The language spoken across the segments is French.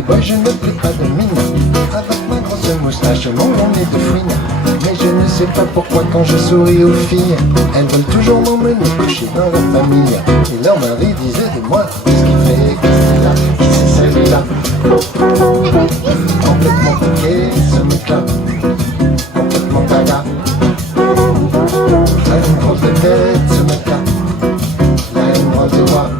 pretty boy, je ne fais pas de mine. Avec ma grosse moustache, mon long nez de fouine. Mais je ne sais pas pourquoi quand je souris aux filles, elles veulent toujours m'emmener coucher dans leur famille. Et leur mari disait de moi, qu'est-ce qu'il fait, qu'est-ce qu'il a, qui c'est celui-là? Complètement piqué, ce mec-là, complètement gaga. Il a une grosse de tête, ce mec-là, il a une grosse de voix.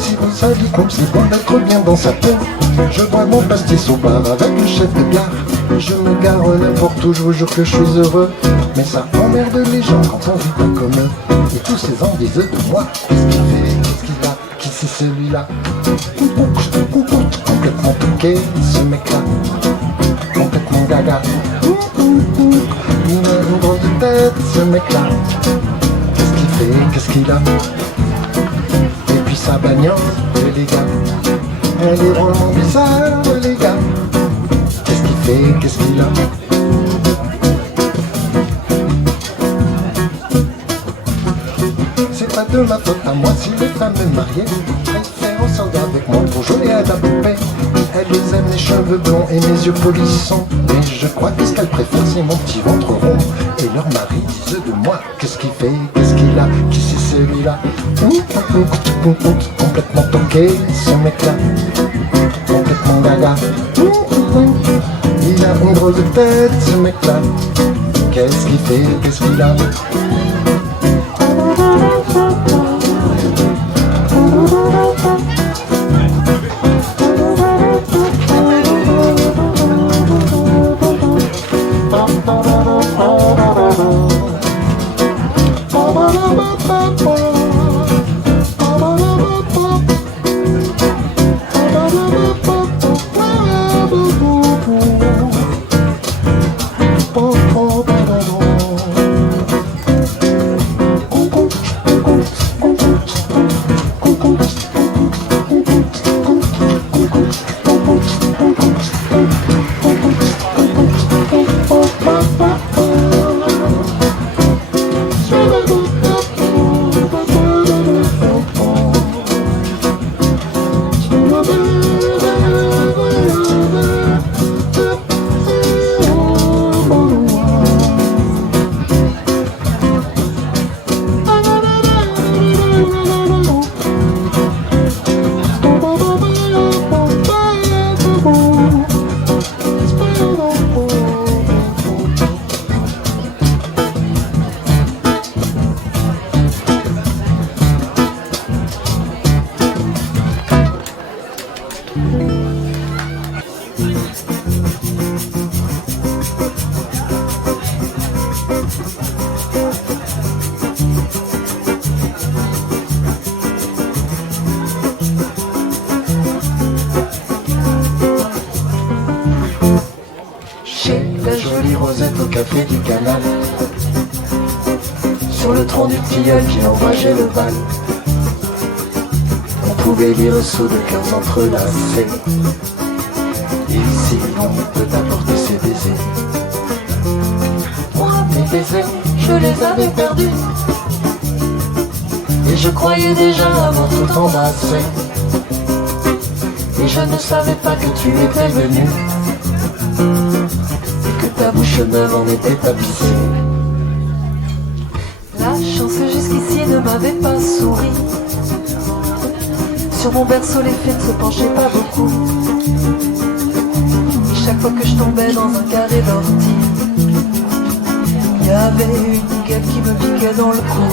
Si vous saviez comme c'est bon d'être bien dans sa peau, je bois mon pastis au bar avec le chef de gare. Je me gare n'importe où, je vous jure que je suis heureux. Mais ça emmerde les gens quand on vit pas comme eux. Et tous ces envieux de moi, qu'est-ce qu'il fait, qu'est-ce qu'il a, qui c'est celui-là? Complètement toqué, ce mec-là, complètement gaga. Il a une grosse tête, ce mec-là, qu'est-ce qu'il fait, qu'est-ce qu'il a? Et puis sa bagnole, les gars, elle est vraiment bizarre, les gars. Qu'est-ce qu'il fait, qu'est-ce qu'il a? C'est pas de ma faute à moi si les femmes mariées préfèrent en sortir avec moi pour jouer à la poupée. Elle les aime les cheveux blonds et mes yeux polissants. Mais je crois que ce qu'elle préfère c'est mon petit ventre rond. Et leur mari disent de moi, qu'est-ce qu'il fait, qu'est-ce qu'il a, qui c'est celui-là? Complètement toqué, ce mec-là, complètement gaga. Il a une grosse tête, ce mec-là, qu'est-ce qu'il fait, qu'est-ce qu'il a? Au café du canal, sur le tronc du tilleul qui ombrageait le val, on pouvait lire sous de cœurs entrelacés. Ici on peut apporter ses baisers. Moi mes baisers, je les avais perdus, et je croyais déjà avoir tout embrassé. Et je ne savais pas que tu étais venu, ta bouche neuve en était tapissée. La chance jusqu'ici ne m'avait pas souri. Sur mon berceau les fées ne se penchaient pas beaucoup. Et chaque fois que je tombais dans un carré d'ortie, il y avait une gueule qui me piquait dans le cou.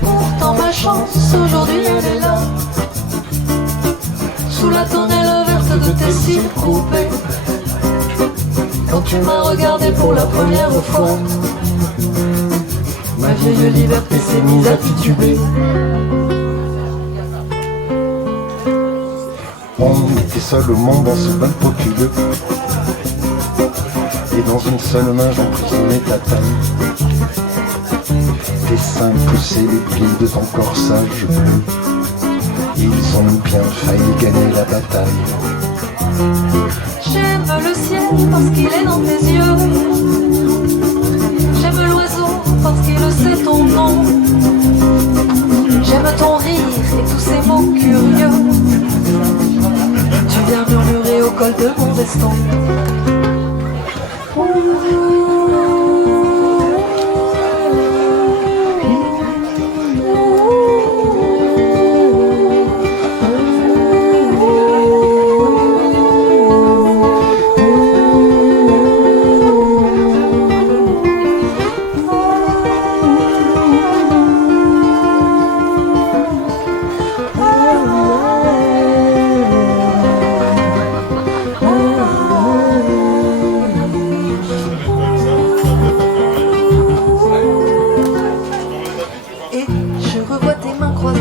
Pourtant ma chance aujourd'hui elle est là, sous la tonnelle verte de tes cils coupés. Quand tu m'as regardé pour la première fois, ma vieille liberté s'est mise à tituber. On était seul au monde dans ce bal populeux, et dans une seule main j'emprisonnais ta taille. Tes seins poussaient les plis de ton corsage bleu, ils ont bien failli gagner la bataille. J'aime le ciel parce qu'il est dans tes yeux, j'aime l'ouest c'est ton nom. J'aime ton rire et tous ces mots curieux. Tu viens murmurer au col de mon veston.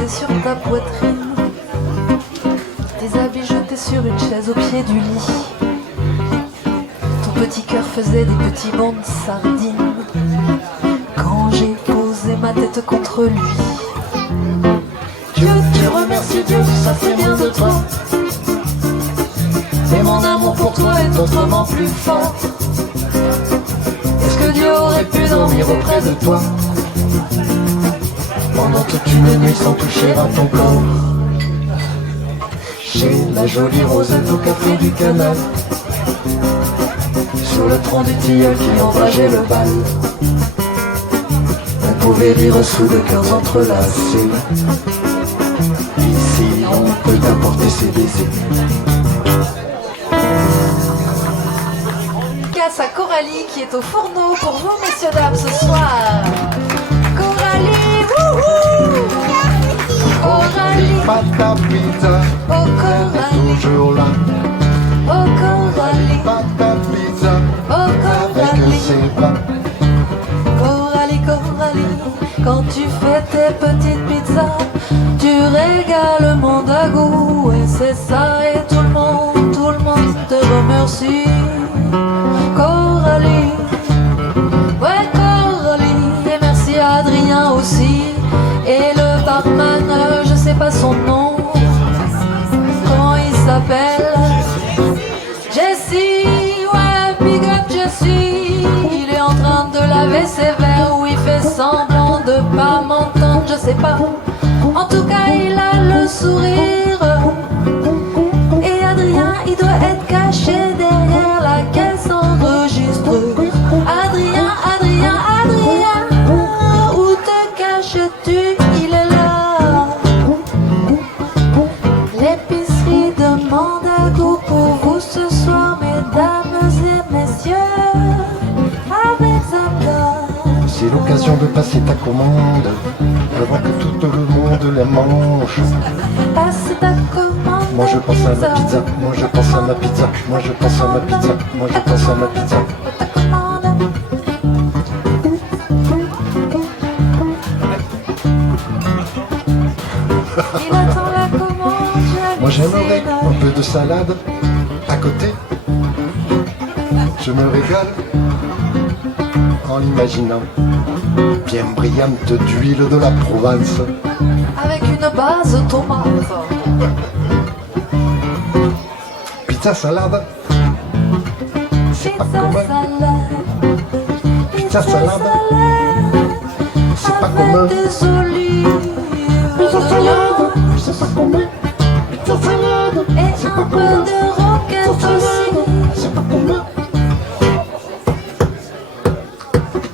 Sur ta poitrine, tes habits jetés sur une chaise au pied du lit. Ton petit cœur faisait des petits bonds de sardines quand j'ai posé ma tête contre lui. Dieu, tu remercies Dieu, ça c'est bien de toi. Mais mon amour pour toi est autrement plus fort. Est-ce que Dieu aurait pu dormir auprès de toi pendant toute une nuit sans toucher à ton corps? Chez la jolie Rosette au café du canal, sur le tronc du tilleul qui ombrageait le bal, on pouvait rire sous le cœur entrelacés. Ici on peut apporter ses baisers. Casse à Coralie qui est au fourneau pour vous messieurs dames ce soir. Coralie, wouhou! Coralie, Pata pizza, oh Coralie, toujours là. oh Coralie, Pata pizza, oh avec Coralie, ses bras. Coralie, Coralie, quand tu fais tes petites pizzas, tu régales le monde à goût, et c'est ça, et tout le monde te remercie. Coralie, ouais Coralie, et merci à Adrien aussi, et le barman, je sais pas son nom, comment il s'appelle, Jessie, ouais big up Jessie, il est en train de laver ses verres, ou il fait semblant de pas m'entendre, je sais pas, en tout cas il a le sourire, et Adrien il doit être caché derrière la caisse enregistre. Adrien, Adrien, Adrien, où te caches-tu? Il est là. L'épicerie demande à goût pour vous ce soir, mesdames et messieurs, avec Zamda. C'est l'occasion de passer ta commande avant que tout le monde la mange. Passe ta commande. Moi je pense à ma pizza, moi je pense à ma pizza, moi je pense à ma pizza, moi je pense à ma pizza. Ta commande. Il attend la commande. Moi j'aimerais un peu de salade à côté. Je me régale en l'imaginant bien brillante d'huile de la Provence. Avec une base tomate. Pizza salade, c'est pas commun. Pizza salade, c'est pas commun. Des olives, Pizza salade, c'est pas commun. Pizza salade, et c'est un pas peu commun. de roquette Pizza salade, aussi. c'est pas commun.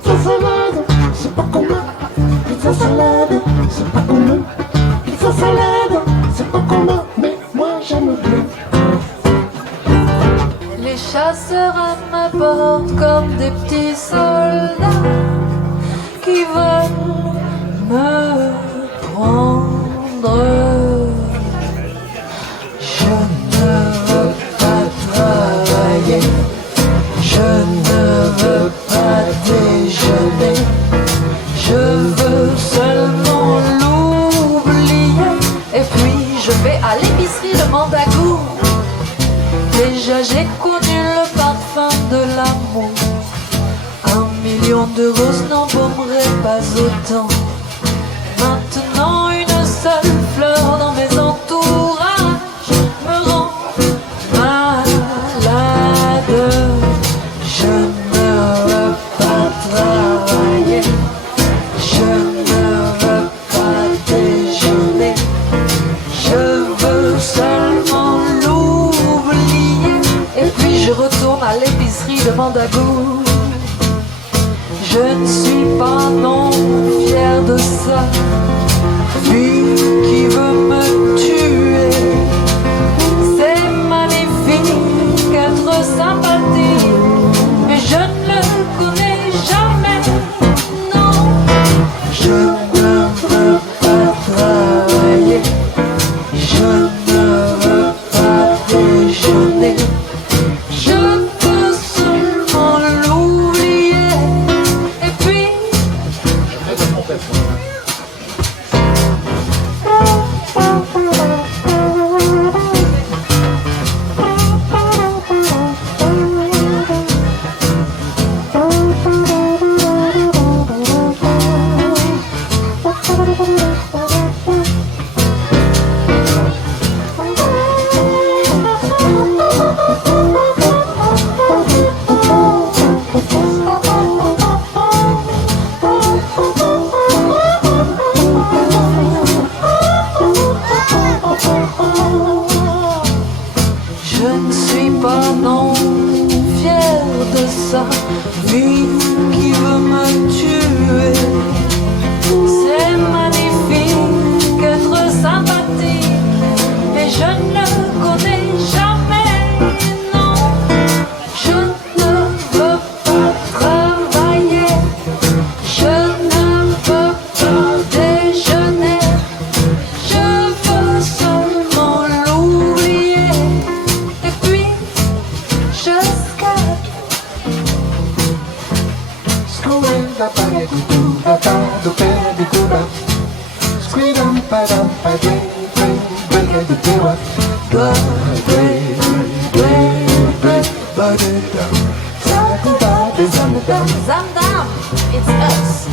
Pizza salade, c'est pas commun. Pizza salade, c'est pas commun. Pizza salade, c'est pas commun. Mais moi j'aime bien. Les chasseurs à ma porte comme des petits soldats qui veulent me prendre. Je ne veux pas travailler, je ne veux pas déjeuner, je veux seulement l'oublier Freedom, padam, padam, Zamdam, it's us.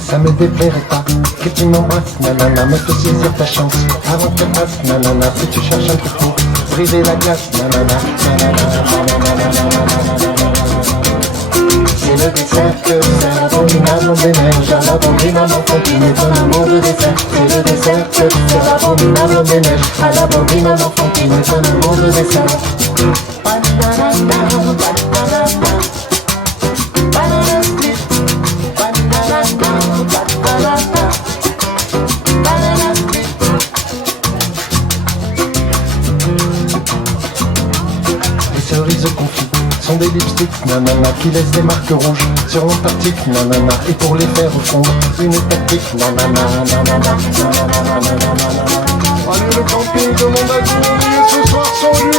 Ça me déplairait pas que tu m'embrasses, nanana, me fais saisir ta chance avant qu'elle passe, nanana, si tu cherches un peu pour briser la glace, nanana, c'est le dessert que c'est l'abominable des neiges, à l'abominable enfant qui n'est un amour de dessert. C'est le dessert que c'est l'abominable des neiges, à l'abominable enfant qui n'est un amour de dessert. Les cerises confites sont des lipsticks, nanana, qui laissent des marques rouges sur l'Antarctique, nanana, et pour les faire fondre, une tactique, nanana, nanana, nanana, nanana. Allez, le camping demande à Dieu, et ce soir sans lumière,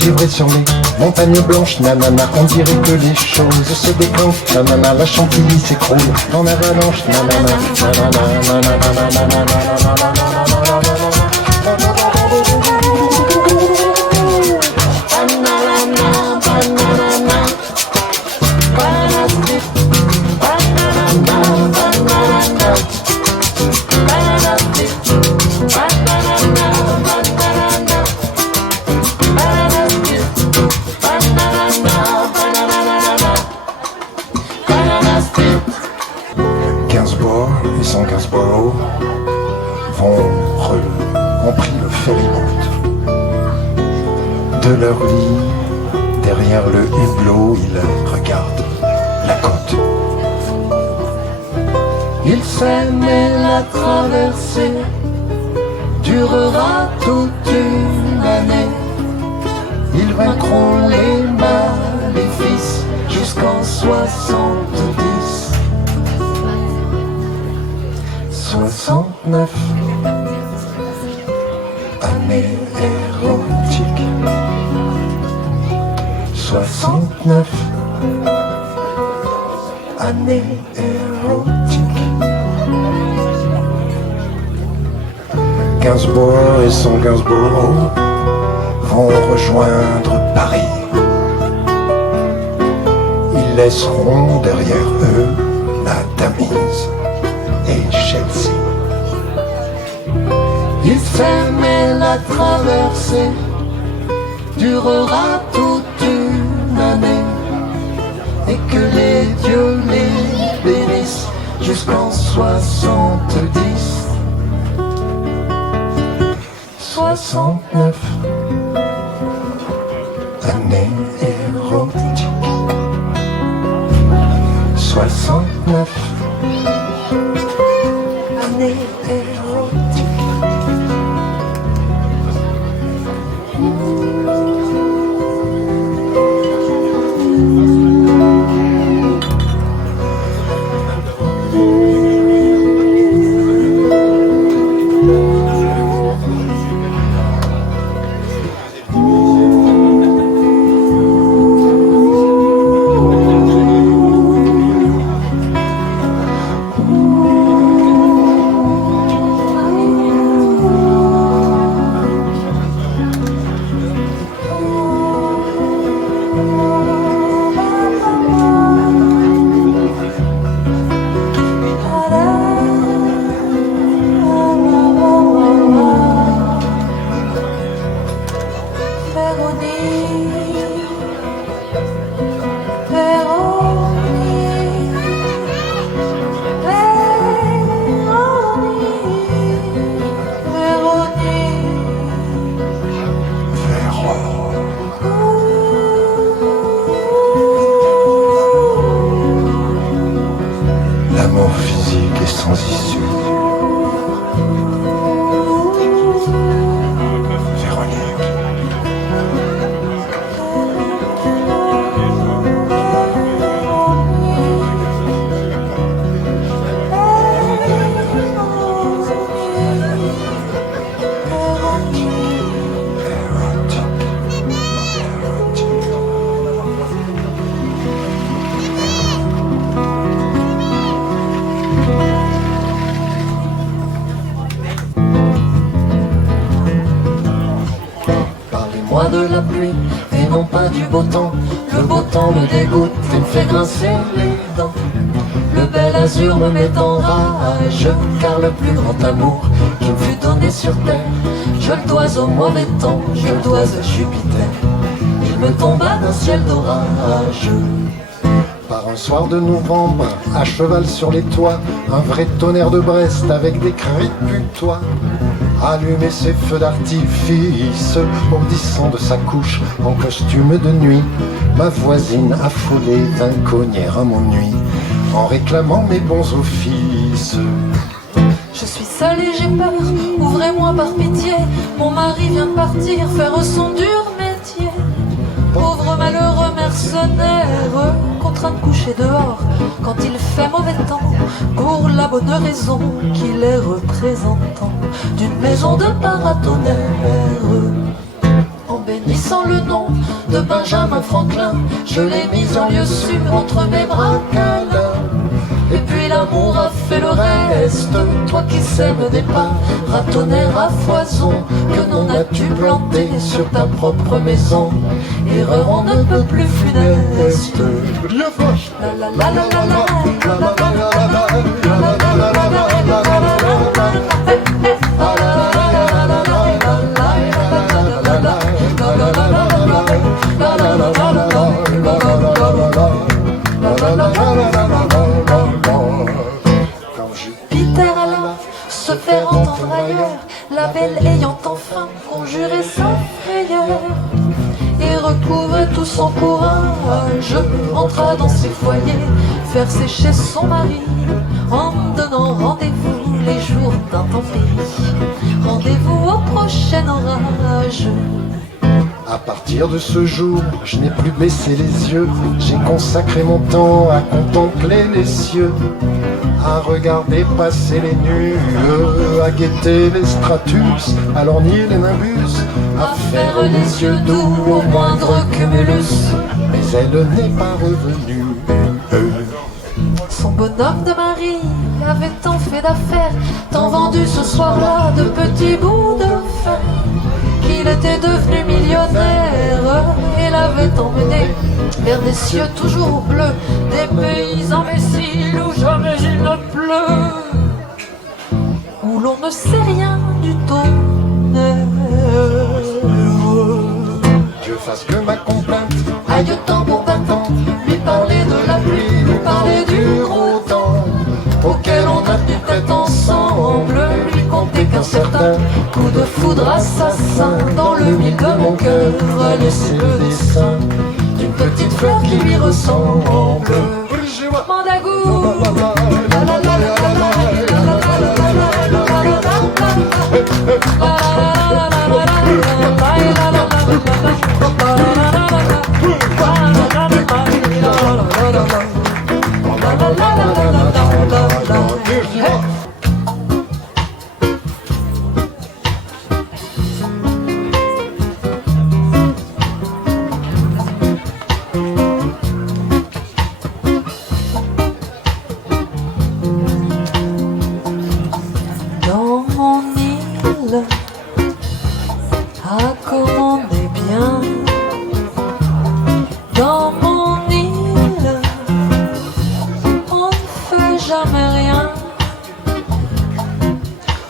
givré sur les montagnes blanches, nanana, on dirait que les choses se déclenchent, nanana, la chantilly s'écroule en avalanche, nanana, nanana, nanana, nanana, Gainsbourg et son Gainsborough ont pris le ferryboat. De leur lit, derrière le hublot, ils regardent la côte. Ils s'aiment et la traversée durera toute une vaincront les maléfices jusqu'en 70. 69 années érotiques. 69 années érotiques. Gainsbourg et son Gainsbourg vont rejoindre Paris. Ils laisseront derrière eux la Tamise et Chelsea. Ils s'aimaient, la traversée durera toute une année et que les dieux les bénissent jusqu'en 70. 69 années érotiques. 69 années érotiques. L'amour physique est sans issue. Véronique. Parlez-moi de la pluie et non pas du beau temps. Le beau temps me dégoûte et me fait grincer les dents. Le bel azur me met en rage, car le plus grand amour qui me fut donné sur terre, je le dois au mauvais temps, je le dois à Jupiter. Il me tomba d'un ciel d'orage. Par un soir de novembre, à cheval sur les toits, un vrai tonnerre de Brest avec des cris de putois. Allumer ses feux d'artifice, bondissant de sa couche en costume de nuit. Ma voisine affolée vint cogner à mon nuit, en réclamant mes bons offices. Je suis seule et j'ai peur, ouvrez-moi par pitié. Mon mari vient de partir faire son dur métier. Pauvre malheureux mercenaire, contraint de coucher dehors quand il fait mauvais temps, pour la bonne raison qu'il est représentant d'une maison de paratonnerre. En bénissant le nom de Benjamin Franklin, je l'ai mis en lieu sûr entre mes bras câlins. Et puis l'amour a fait le reste, toi qui sèmes des paratonnerres à foison, que n'en as-tu planté sur ta propre maison? Erreur on ne peut plus funeste. La la la la la la la la la la Jupiter alla se faire entendre ailleurs, la belle ayant enfin conjuré sa frayeur et recouvrait tout son courage, entra dans ses foyers faire sécher son mari, en donnant rendez-vous les jours d'intempéries, rendez-vous au prochain orage. À partir de ce jour, je n'ai plus baissé les yeux. J'ai consacré mon temps à contempler les cieux, à regarder passer les nues, à guetter les stratus, à lorgner les nimbus, à faire les yeux doux au moindre cumulus. Mais elle n'est pas revenue. Son bonhomme de mari avait tant fait d'affaires, tant vendu ce soir-là de petits bouts de fer, qu'il était devenu millionnaire et l'avait emmené vers des cieux toujours bleus, des pays imbéciles où jamais il ne pleut, où l'on ne sait rien du tonnerre. Dieu fasse que ma complainte Aïe au tambour battant, lui parler de la pluie, lui parler du gros temps auquel on a tenu tête ensemble, lui conter qu'un certain coup de foudre assassin dans le mille de mon cœur a laissé le dessin d'une petite fleur qui lui ressemble. Mandagou, la la la la dans mon île, ah comme on est bien. Dans mon île, on ne fait jamais rien.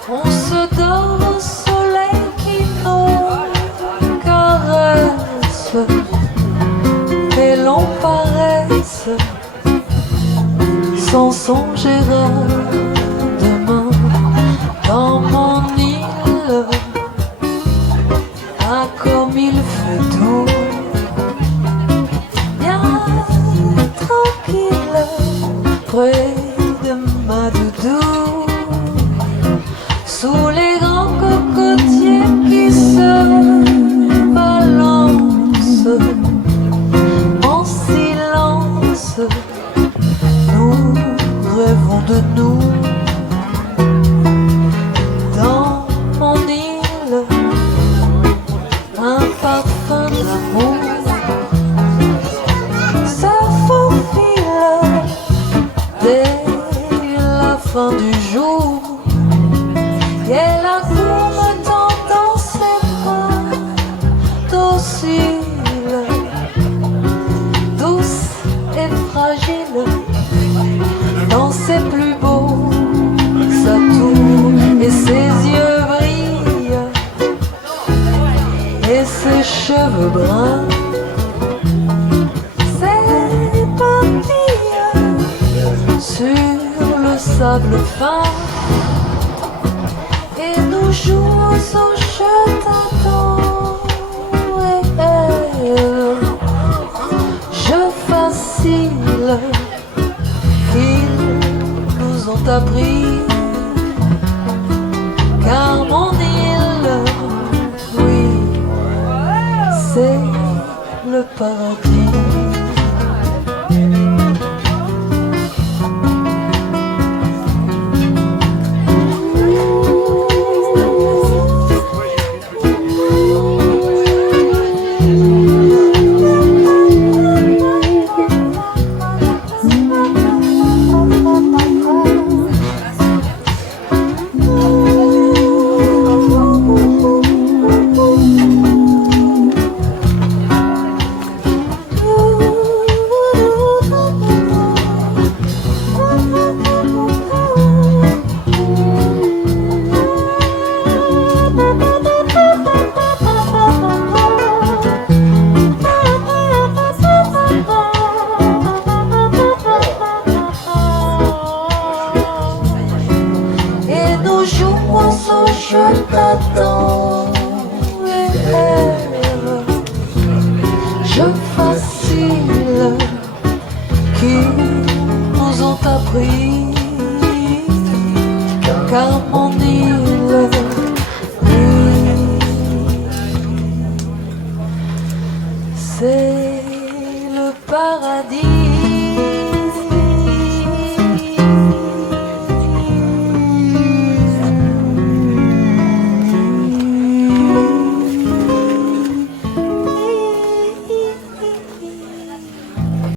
On se dort au soleil qui nous caresse et l'on paresse sans songer à demain. Dans mon île, ah comme il fait doux, bien tranquille près de ma doudou, sous les grands cocotiers qui se balancent en silence. Nous rêvons de nous. Dans mon île, un parfum d'amour se faufile dès la fin du jour. Et la cour me tend dans ses bras dociles, douce et fragile, dans ses plus beaux atours, et ses yeux brillent et ses cheveux bruns s'éparpillent sur le sable fin et nous jouons au je t'attends et elle, je facile qu'ils nous ont appris, car mon île, oui, c'est le paradis. Je t'attends et elle, je facile qui nous ont appris, car mon île, oui, C'est le paradis.